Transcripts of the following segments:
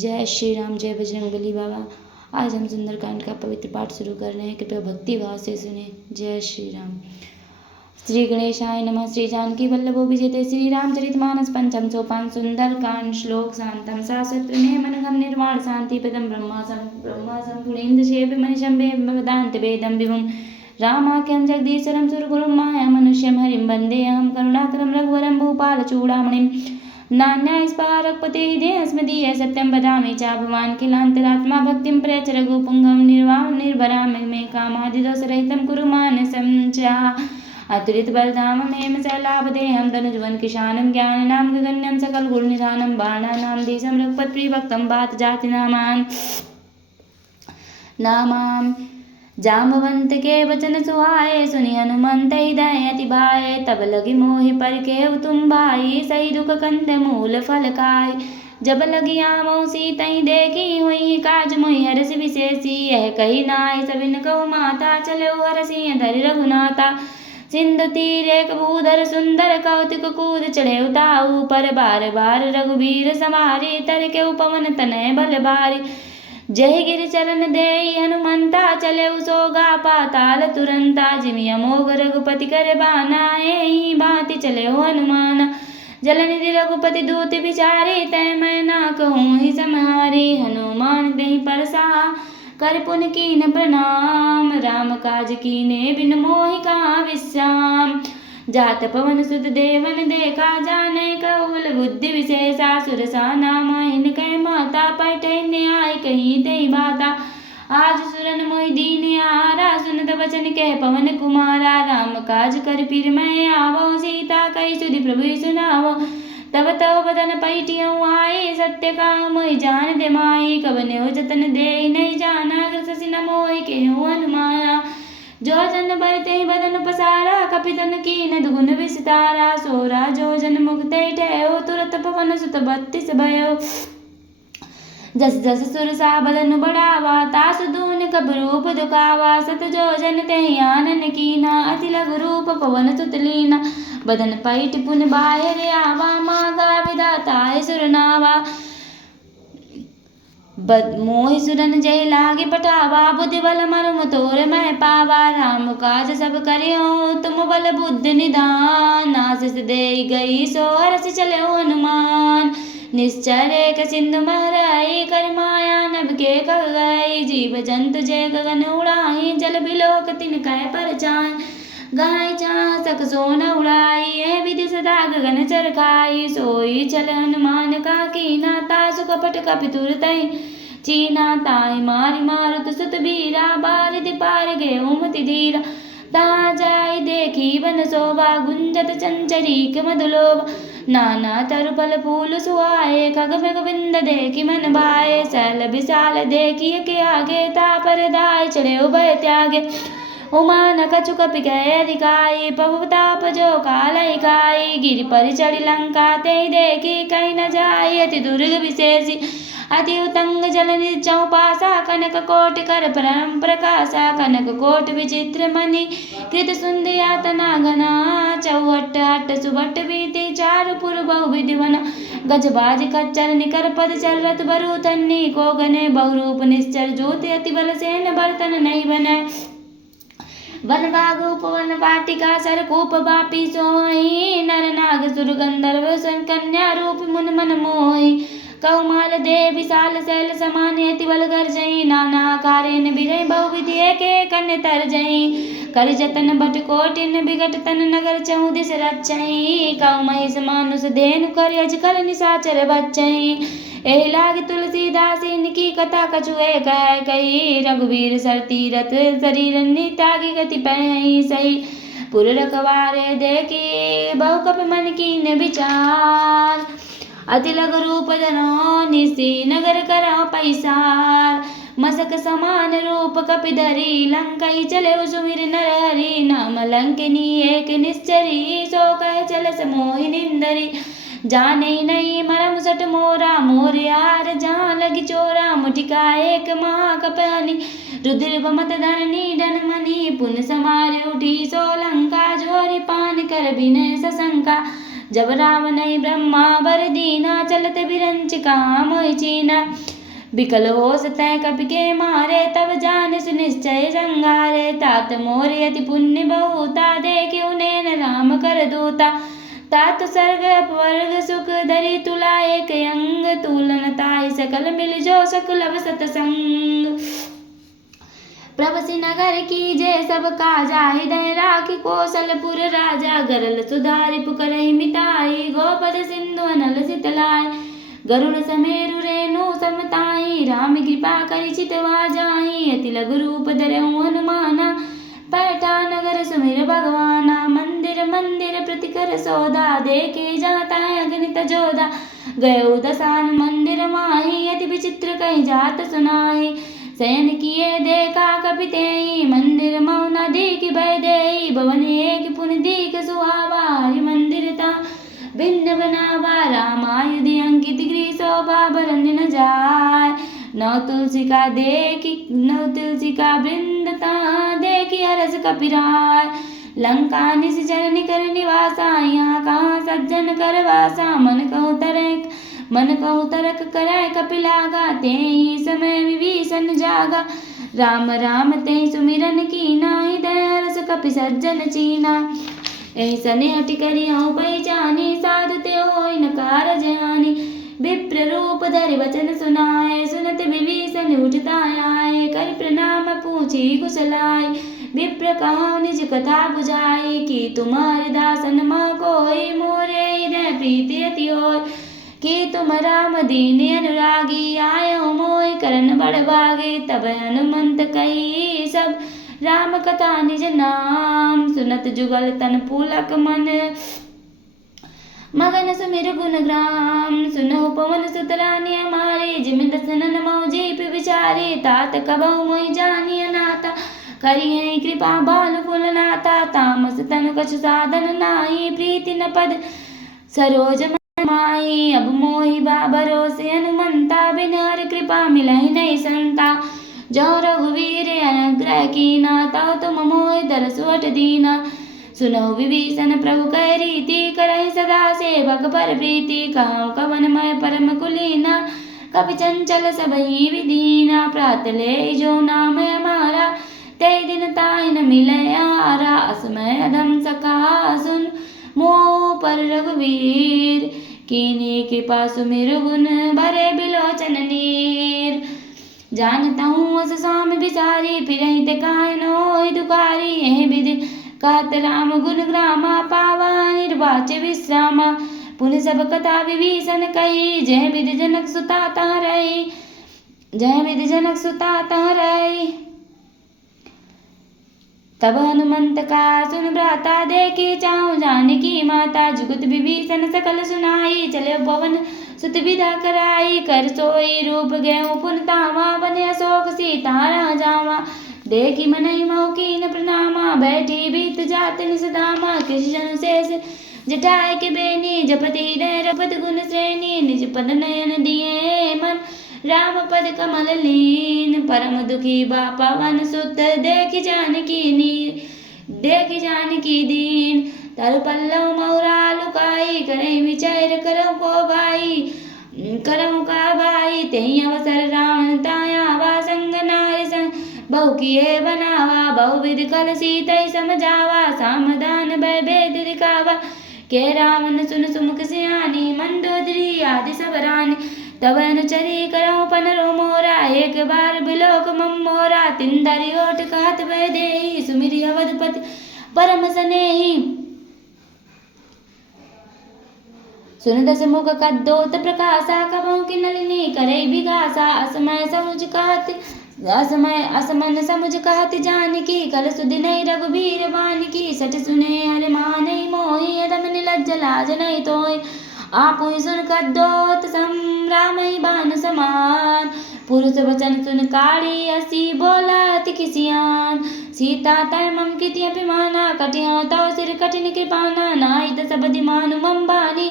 जय श्री राम, जय बजरंगबली बाबा। आज हम सुंदरकांड का पवित्र पाठ शुरू कर रहे हैं, कृपया भक्ति भाव से सुने। जय श्री राम। श्री गणेशाय नमः। श्री जानकी वल्लभो विजयते। श्री रामचरितमानस पंचम सोपान। सुंदरकांड। श्लोक शांतम शाश्वत प्रणय मनगम निर्वाण शांति पदम ब्रह्मासम पुणीन्द्रशेप मनिशं वेदांत वेदम विभुं रामाख्यं जगदीश्वरं सुरगुरुं माया मनुष्यं हरिं वन्देऽहं करुणाकरं रघुवरं भूपालचूडामणिं नान्यायस्पारकपते देहस्मदीय सत्यं वदामि च भवान् किलान्तरात्मा भक्तिं प्रयच्छ रघुपुङ्गं निर्भरां मे कामादिदोषरहितं कुरु मानसं च अतुलित बलधाममेव शैलाभदेहं तनुजवन किशानं ज्ञानिनां गगन्यं सकलगुणनिधानं बाणानां देशं रघुपतिभक्तं बात जातिनामान् नामां जाम्बवंत के वचन सुहाए सुनि हनुमंत हृदय अति भाए तब लगी मोहि पर केहु तुम भाई सही दुख कंद मूल फल खाय जब लगी आमो सीतई देखी हुई काज मोहि हरस विशेषी यह कही नाय सबिन कहु माता चलो हरसी धरि रघुनाथा सिंधु तीर एक भूधर सुंदर कौतिक कूद चढ़े उताऊ पर बार बार रघुबीर समारी तर के उपवन तनय बल भारी जय गिर चरण दे हनुमंता चले सोगा पाताल तुरंता जिमि अमोघ रघुपति कर बानाए भांति चले हो हनुमान जलनिधि रघुपति दूत विचारे तय मैं ना कहूँ ही सम्हारे हनुमान दही परसा कर पुन कीन प्रणाम राम काज कीने बिन मोहि कहाँ विश्राम जात पवन सुत देवन देखा जाने कौल बुद्धि विशेषा सुरसा नामा इनके माता पटे न्याय कहीं ते बाता आज सुरन मोहि दीन आरा सुनत वचन कह पवन कुमारा राम काज कर फिर मैं आवो सीता कही सुधि प्रभु सुनावो तब तव बदन पैटियों आए सत्य का मोहि जान दे माई कबने हो जतन दे नहीं जाना ग्रसि न मोहि के हो हनुमाना जो जन बरते बदन पसारा कपितन कीन दुगुन विस्तारा सोरा जो जन मुक्ते ठेओ तुरत पवन सुत 32 भयो जस जस सुरसा बदन बढ़ावा तासु दून कब रूप दुखावा सत जो जन ते आनन कीना अति लघु रूप पवन सुत लीना बदन पैठ पुन बाहर आवा मागा विधाता सुरनावा मोहि सुरन जय लागे पठावा बुद्धि बल मरुम तोर मैं पावा राम काज सब करियो तुम बल बुद्धि निधान नासिस दे गई सो हरसि चले हनुमान निश्चर एक सिंधु महराई कर माया नभ के कह गई जीव जंतु जय गगन उड़ाई जल बिलोक तिन कह पर जाय गाय जहाँ सक सोन उड़ाई यह विधि सदा गगन चरखाई सोई चल हनुमान का कीना तासु कपट कपितुर तई चीना ताई मारी मारुत सुत बीरा बारिधि पार गे उमति धीरा ता जाय देखी बन शोभा गुंजत चंचरीक मधुलोभ नाना तरु फल फूल सुहाए खग मृग बिंद देखी मन भाए शैल विशाल देखी के आगे ता पर दाय चढ़े उभय त्यागे उमान कछु कपि गए अधिकाई पवताप जो कालय खाई गिरि पर चढ़ी लंका ते देखी कहीं न जाय अति दुर्ग विशेषी अति उतंग जलनि चौपासा कनक कोट कर परम प्रकाशा कनक कोट विचित्र मणि कृत सुंदयातना घना चौहट हट सुबट बीती चारु पुर बहु विधिवन गजबाज खच्चर निकर पद चल रथ बरु थन्नी को गने बहुरूप निश्चर ज्योति अति बल सेन बर्तन नहीं बने वन बाग उपवन वाटिका सरकूप बापी सोई नर नाग सुर गंधर्व कन्या रूप मुन मन मोहि कौमाल दे विशाल शैल समान अति बल कर जई नाना कारेन बिरय बहुविधि के कन्य तर जई कर जतन बट कोटिन बिगट तन नगर चहु दिस रचई कौ महिष मानुष धेनु कर अजकर निशाचर बचई एहि लाग तुलसीदास इनकी कथा कछु एक है कही रघुवीर सर तीरथ शरीर त्यागी गति पई सही पुर रखवारे देखी बहु कपि मन कीन विचार अति लघु रूप जनो निसी नगर करो पैसार मसक समान रूप कपि धरी लंकई चले सुमिर नर हरि नाम लंकिनी एक निश्चरी सो कह चल समोहि निंदरी जाने नहीं मरम सट मोरा मोर यार जहाँ लगी चोरा मुटिका एक महाकपनी रुद्र मत धरनी धन मणि पुन समार उठी सोलंका जोरी पान कर विनय सशंका जब राम नहीं ब्रह्मा बर दीना, चलत बिरंच काम होई चीना। बिकल होस तय कपि के मारे, तब जान सुनिश्चय संगारे। तात मोर यति पुण्य बहुता, देखे उन्हें राम कर दूता। तात सर्ग अपवर्ग सुख धरि, तुला एक अंग तुलन ताहि सकल मिल जो सकुलब सतसंग। प्रभसि नगर की जय सब काजा, हृदय राखी कौशलपुर राजा। गरल सुधारि पुकरहि मिताई, गोपद सिंधु अनल सितलाय। गरुड़ समेरु रेणु समताई, राम कृपा करि चितवा जाहि। अति लघु रूप धरहु हनुमाना, पैठा नगर सुमिर भगवाना। मंदिर मंदिर प्रतिकर सौदा, देखे जाता है अगणित जोधा। गयो दसान मंदिर माही, अति विचित्र कही जात सुनाई। शयन किए देखा कपि तेहि, मंदिर मऊ न दीख भय देहि। भवन एक पुन दीख सुहावा, हरि मंदिर ता भिन्न बनावा। राम आयुधि अंकित गृह शोभा, बरन न जाय। नौ तुलसी का देखी नौ तुलसी का वृंदता, देखी हरस कपिराय। लंका निश्चर निकर निवासा, यहाँ कहाँ सज्जन कर वासा। मन कहूँ तरक करे कपिलागा, तेहि समय विभीषण जागा। राम राम तेहि सुमिरन कीना, हृदय हरस कपि सज्जन चीना। एहि सनेह टिकरि हऊँ पहिचानी, साधु ते होई न कारज हानि। विप्र रूप धरि वचन सुनाए, सुनत विभीषण उठता आए। करि प्रणाम पूछी कुशलाय, विप्र कहा निज कथा बुझाई। कि तुम्हारे दासन मह कोई, मोरे हृदय प्रीति अति होय। कि तुम राम दीन अनुरागी, आयो मोहि करन बड़ भागे। तब हनुमंत कही सब राम कथा निज नाम, सुनत जुगल तन पुलक मन। मगन सुमिर गुण ग्राम, सुनहु पवन सुत रानी हमारे। जिमि दसनन मौ जीप विचारे, तात कबहु मोहि जानिय नाता। करियै कृपा बाल फुल नाता, तामस तनु कछु साधन नाही। प्रीति न पद सरोज माही, अब मोहि बा भरोसे हनुमंता। बिन हरि कृपा मिलहि नहीं संता। जो रघुवीर अनुग्रह कीना, तौ तुम मोहि दरसु अट दीना। सुनहु विभीषण प्रभु कह रीति, करहि सदा सेवक पर प्रीति। कहूँ कवन मैं परम कुलीना, कपि चंचल सबहि विदीना। प्रात ले जो नाम हमारा, ते दिन ताहि न मिलै आहारा। असमय अधम सखा सुन, मोह पर रघुवीर। कीन्ही कृपा सुमिर गुण, भरे बिलोचन नीर। जानता हूँ अस स्वामी बिचारी, फिरहि ते काहे न होई दुखारी। एहि विधि कहत राम गुण ग्रामा, पावा निर्वाच्य विश्रामा। पुनि सब कथा विभीषण कही, जय विधि जनक सुता तह रही। जय विधि जनक सुता तह रही। तब हनुमंत का सुन भ्राता, देखी चाहूँ जानकी माता। जुगत विभीषण सकल सुनाई, चले पवन सुत विदा कराई। कर सोई रूप गेहूँ पुन तावा, बने अशोक सीता राजावा। देखी मनहि मऊ कीन प्रणामा, बैठी बीत जात निसदामा। कृष्ण शेष जटाय के बेनी, जपति हृदय रपत गुण श्रेणी। निज पद नयन दिए मन, राम पद कमल लीन। परम दुखी बा पवन सुत, देखि जानकी दीन। तरु पल्लव मौरा लुकाई, करहि विचार करहु को भाई। करहु का भाई, तेहि अवसर रावण तायावा। संग नारी संग बहु किए बनावा, बहुविध कल सीतै समझावा। सामदान भय भेद दिखावा, के रावण सुन सुमुख सियानी। मंदोदरी आदि सब रानी, तब अनुचरी करहु पनरो मोरा। एक बार बिलोक मम मोरा, तिन धरि ओट कहत भय देहि। सुमिरि अवधपति परम सनेही, सुन दस मुख कद्दोत प्रकाशा। कबहु कि नलिनी करई बिगासा, असमन समुझ कहत जानकी। कल सुदिनै रघुबीर बानिकी, सठ सुने हरि मानै मोहि। अधम निलज्ज लाज नहीं तोहि, आपुहि सुन कद्दोत सम रामहि बान समान। पुरुष वचन सुन काढ़ी असी, बोला अति किसियान। सीता तय मम कृति अभिमाना, कटिहाँ तव सिर कठिन कृपाना। नाहि दस बधि मानु मम बानी,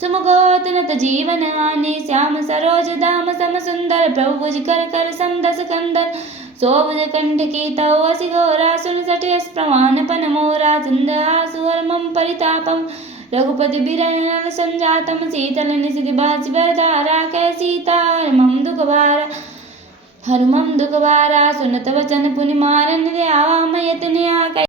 सुमुखोत नत जीवन हानि। श्याम सरोज दाम सम सुंदर, प्रभु भुज कर कर सम दस कंदर। सोभुज कंठ की तव असि घोरा, सुन सठेस प्रमाण पन मोरा। चंद आसुअर मम परितापम, रघुपति बिरहन संजातम शीतल निशित बाच बधारा कै सीता हर मम दुख भारा सुनत वचन पुनि मारन दे आवा मैं यतन